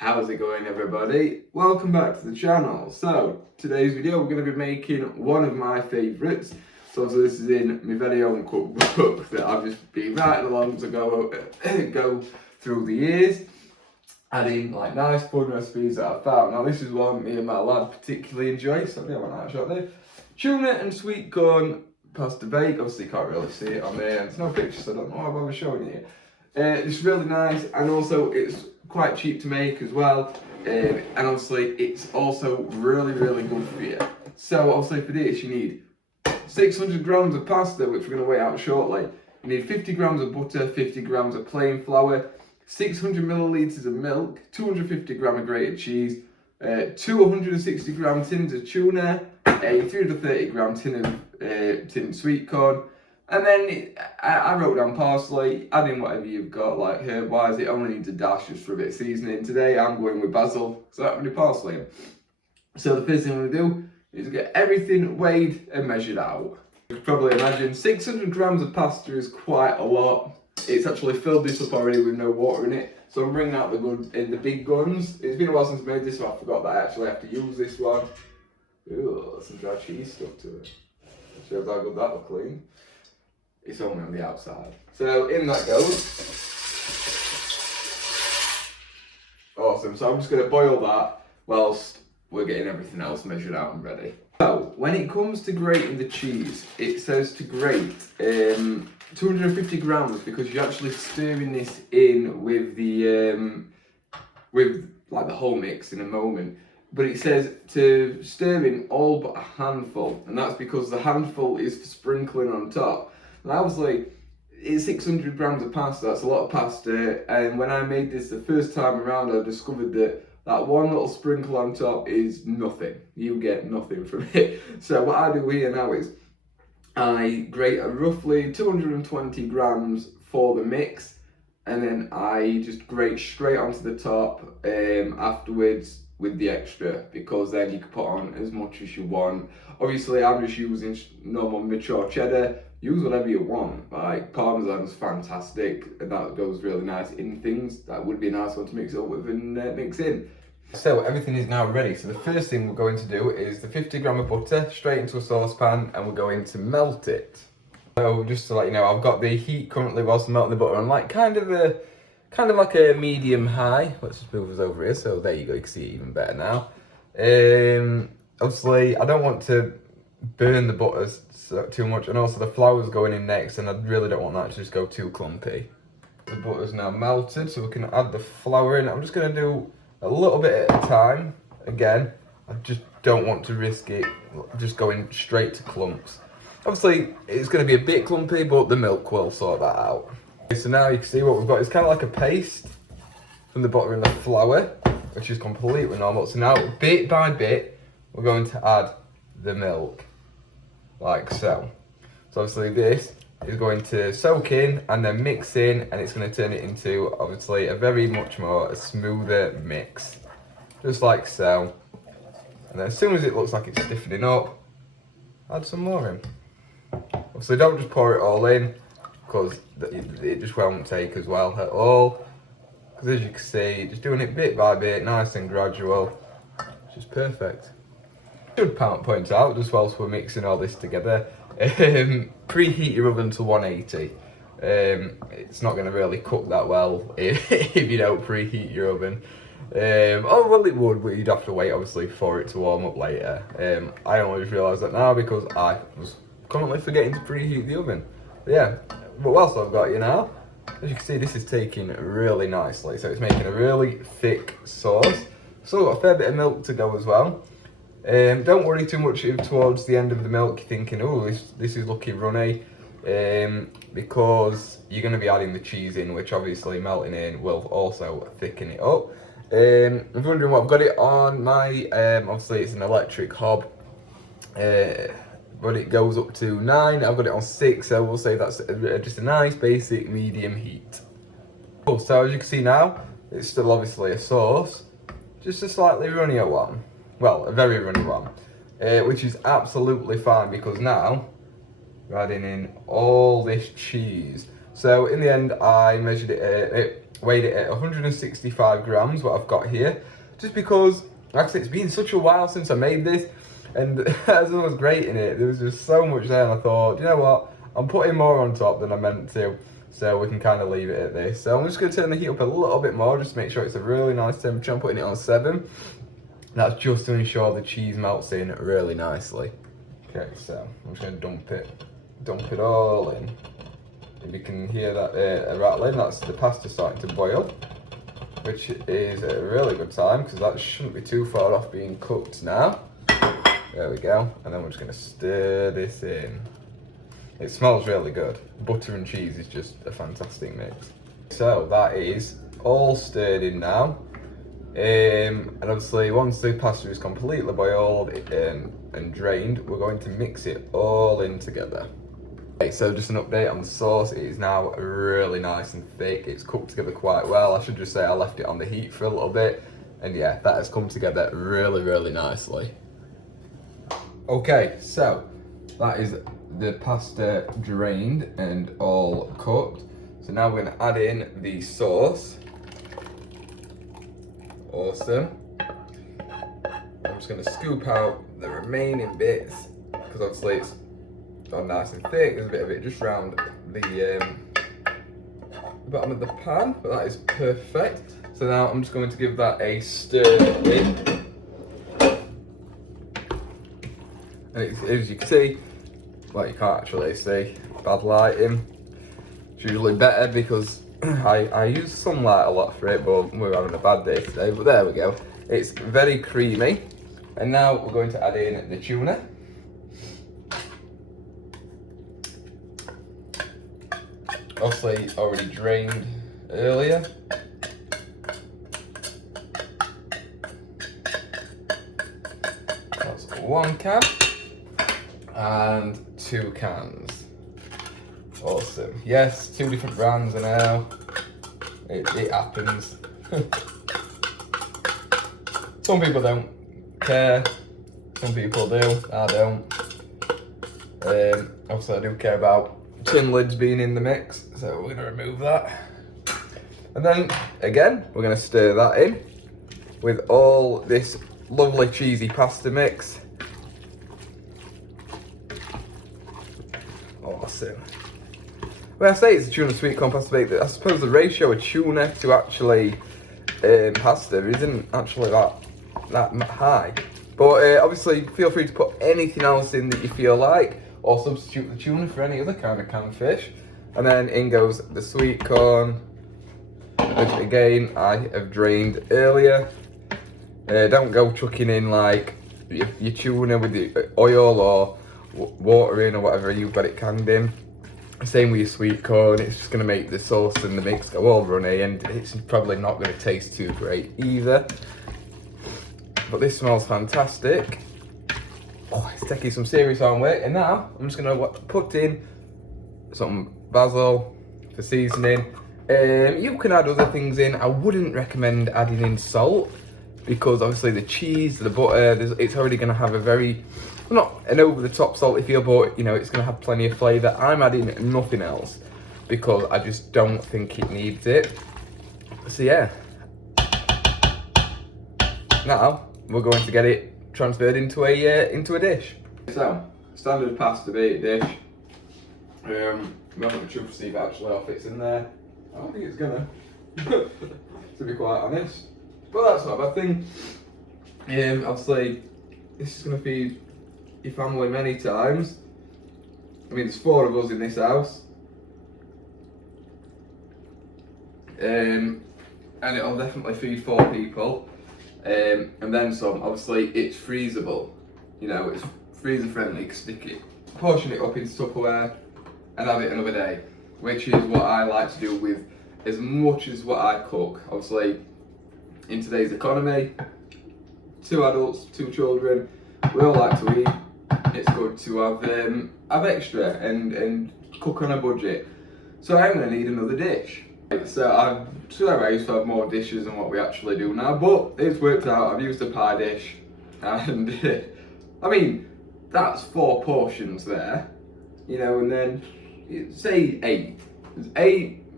How's it going, everybody? Welcome back to the channel. So today's video we're going to be making one of my favourites. So obviously this is in my very own cookbook that I've just been writing along to go through the years, adding like nice fun recipes that I've found. Now this is one me and my lad particularly enjoy, so I want that shot there. Tuna and sweet corn pasta bake. Obviously you can't really see it on there, there's no pictures, so I don't know why I bother showing you. It's really nice, and also it's quite cheap to make as well, and obviously it's also really good for you. So obviously for this you need 600 grams of pasta, which we're going to weigh out shortly. You need 50 grams of butter, 50 grams of plain flour, 600 millilitres of milk, 250 grams of grated cheese, 260 gram tins of tuna, a 330 gram tin of sweet corn, and then I wrote down parsley. Add in whatever you've got, like herb wise. It only needs a dash just for a bit of seasoning. Today I'm going with basil, so that would be parsley. So the first thing I'm going to do is get everything weighed and measured out. You can probably imagine 600 grams of pasta is quite a lot. It's actually filled this up already with no water in it. So I'm bringing out the big guns. It's been a while since I made this, so I forgot that I actually have to use this one. Ooh, some dry cheese stuck to it. Shows how good that will clean. It's only on the outside. So in that goes. Awesome, so I'm just going to boil that whilst we're getting everything else measured out and ready. So when it comes to grating the cheese, it says to grate 250 grams because you're actually stirring this in with the like the whole mix in a moment. But it says to stir in all but a handful, and that's because the handful is for sprinkling on top. And obviously, it's 600 grams of pasta, that's a lot of pasta, and when I made this the first time around, I discovered that one little sprinkle on top is nothing. You get nothing from it. So what I do here now is, I grate roughly 220 grams for the mix, and then I just grate straight onto the top afterwards with the extra, because then you can put on as much as you want. Obviously I'm just using normal mature cheddar. Use whatever you want, like Parmesan's fantastic, and that goes really nice in things. That would be a nice one to mix up with and mix in. So everything is now ready. So the first thing we're going to do is the 50 gram of butter straight into a saucepan, and we're going to melt it. So just to let you know, I've got the heat currently whilst I'm melting the butter on like kind of like a medium high. Let's just move us over here. So there you go, you can see it even better now. Obviously I don't want to burn the butter too much, and also the flour's going in next, and I really don't want that to just go too clumpy. The butter's now melted, so we can add the flour in. I'm just going to do a little bit at a time. Again, I just don't want to risk it just going straight to clumps. Obviously it's going to be a bit clumpy, but the milk will sort that out. Okay, so now you can see what we've got. It's kind of like a paste from the butter and the flour, which is completely normal. So now bit by bit we're going to add the milk, like so. So obviously this is going to soak in and then mix in, and it's going to turn it into obviously a very much more smoother mix, just like so. And then as soon as it looks like it's stiffening up, add some more in. Obviously don't just pour it all in, because it just won't take as well at all. Because as you can see, just doing it bit by bit, nice and gradual, it's just perfect. Should point out, just whilst we're mixing all this together, preheat your oven to 180. It's not going to really cook that well if you don't preheat your oven. Oh well, it would, but you'd have to wait obviously for it to warm up later. I only just realised that now because I was currently forgetting to preheat the oven. But yeah, but whilst I've got you now, as you can see, this is taking really nicely, so it's making a really thick sauce. Still got a fair bit of milk to go as well. Don't worry too much if towards the end of the milk you're thinking, oh, this is looking runny, because you're going to be adding the cheese in, which obviously melting in will also thicken it up. If you're wondering what I've got it on, obviously it's an electric hob, but it goes up to 9. I've got it on 6, so we'll say that's just a nice basic medium heat. Cool, so as you can see now, it's still obviously a sauce, just a slightly runnier one. Well, a very runny one, which is absolutely fine because now we're adding in all this cheese. So in the end, I measured it weighed it at 165 grams, what I've got here, just because, like I said, it's been such a while since I made this, and as I was grating it, there was just so much there, and I thought, you know what, I'm putting more on top than I meant to, so we can kind of leave it at this. So I'm just going to turn the heat up a little bit more, just to make sure it's a really nice temperature. I'm putting it on 7. That's just to ensure the cheese melts in really nicely. Okay, so I'm just going to dump it all in. If you can hear that rattling, that's the pasta starting to boil, which is a really good time because that shouldn't be too far off being cooked now. There we go, and then we're just going to stir this in. It smells really good. Butter and cheese is just a fantastic mix. So that is all stirred in now. And obviously once the pasta is completely boiled and drained, we're going to mix it all in together. Okay, so just an update on the sauce. It is now really nice and thick. It's cooked together quite well. I should just say I left it on the heat for a little bit, and yeah, that has come together really, really nicely. Okay, so that is the pasta drained and all cooked. So now we're going to add in the sauce. Awesome. I'm just going to scoop out the remaining bits because obviously it's gone nice and thick. There's a bit of it just around the bottom of the pan, but that is perfect. So now I'm just going to give that a stir in. And as you can see, well, you can't actually see, bad lighting. It's usually better because I use sunlight a lot for it, but we're having a bad day today. But there we go. It's very creamy. And now we're going to add in the tuna. Obviously already drained earlier. That's 1 can and 2 cans. Awesome. Yes, 2 different brands, I know. It happens. Some people don't care. Some people do. I don't. Obviously, I do care about tin lids being in the mix, so we're going to remove that. And then, again, we're going to stir that in with all this lovely cheesy pasta mix. Awesome. When I say it's a tuna sweetcorn pasta bake, I suppose the ratio of tuna to actually pasta isn't actually that high. But obviously, feel free to put anything else in that you feel like, or substitute the tuna for any other kind of canned fish. And then in goes the sweet corn, which again I have drained earlier. Don't go chucking in like your tuna with the oil or water in or whatever you've got it canned in. Same with your sweet corn, it's just going to make the sauce and the mix go all runny, and it's probably not going to taste too great either. But this smells fantastic. Oh, it's taking some serious on weight. And now I'm just going to put in some basil for seasoning. You can add other things in. I wouldn't recommend adding in salt because obviously the cheese, the butter, it's already going to have a very, not an over-the-top salty feel, but you know, it's going to have plenty of flavour. I'm adding nothing else because I just don't think it needs it. So yeah. Now we're going to get it transferred into a dish. So, standard pasta bake dish. I'm not sure to see if actually all fits in there. I don't think it's gonna, to be quite honest. But that's not a bad thing. Obviously, this is gonna feed your family many times. I mean, there's 4 of us in this house. And it'll definitely feed 4 people. And then some. Obviously, it's freezable. You know, it's freezer friendly. You can stick it, portion it up into Tupperware, and have it another day. Which is what I like to do with as much as what I cook. Obviously, in today's economy, 2 adults, 2 children, we all like to eat. It's good to have extra and cook on a budget. So I'm going to need another dish. So I used to have more dishes than what we actually do now, but it's worked out. I've used a pie dish, and I mean, that's 4 portions there, you know, and then say 8. There's 8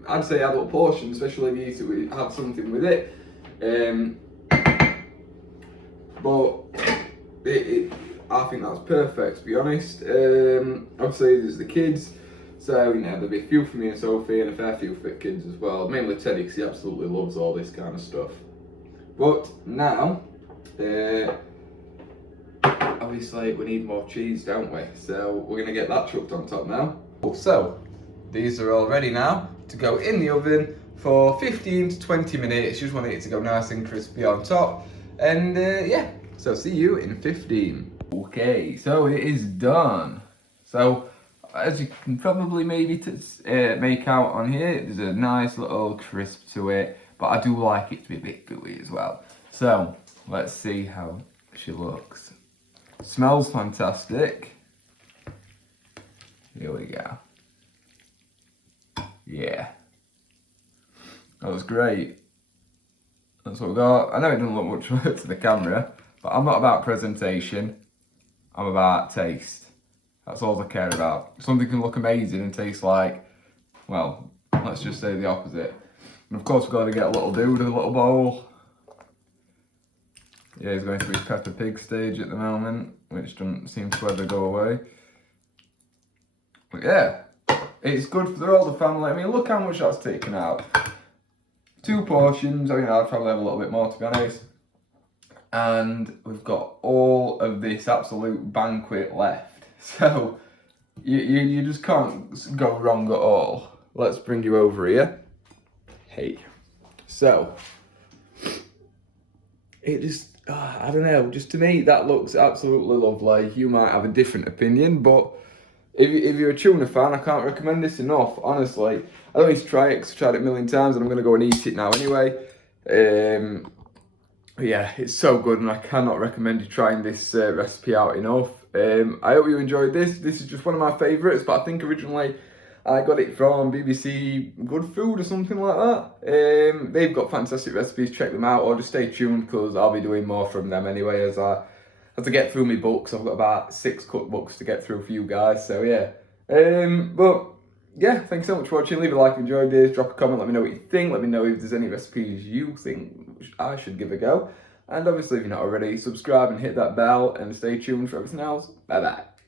I'd say adult portion, especially if you need to have something with it. But I think that's perfect, to be honest. Obviously, there's the kids, so there'll be a few for me and Sophie, and a fair few for the kids as well. Mainly Teddy, because he absolutely loves all this kind of stuff. But now, obviously, we need more cheese, don't we? So we're gonna get that chucked on top now. So these are all ready now to go in the oven for 15 to 20 minutes. Just want it to go nice and crispy on top. And yeah, so see you in 15. Okay, so it is done. So as you can probably maybe make out on here, there's a nice little crisp to it, but I do like it to be a bit gooey as well. So let's see how she looks. Smells fantastic. Here we go. Yeah. That was great. That's what we got. I know it doesn't look much to the camera, but I'm not about presentation. I'm about taste. That's all I care about. Something can look amazing and taste like, well, let's just say the opposite. And of course we've got to get a little dude in a little bowl. Yeah, he's going through his Peppa Pig stage at the moment, which doesn't seem to ever go away. But yeah, it's good for all the family. I mean, look how much that's taken out. 2 portions, I mean, I'd probably have a little bit more, to be honest. And we've got all of this absolute banquet left. So, you just can't go wrong at all. Let's bring you over here. Hey. So, it just, I don't know, just to me, that looks absolutely lovely. You might have a different opinion, but if you're a tuna fan, I can't recommend this enough, honestly. I don't need to try it because I've tried it a million times and I'm going to go and eat it now anyway. Yeah, it's so good and I cannot recommend you trying this recipe out enough. I hope you enjoyed this. This is just one of my favourites, but I think originally I got it from BBC Good Food or something like that. They've got fantastic recipes, check them out, or just stay tuned because I'll be doing more from them anyway as I get through my books. I've got about 6 cookbooks to get through for you guys, so yeah. But yeah, thanks so much for watching. Leave a like if you enjoyed this, drop a comment, let me know what you think, let me know if there's any recipes you think I should give a go. And obviously if you're not already, subscribe and hit that bell and stay tuned for everything else. Bye bye.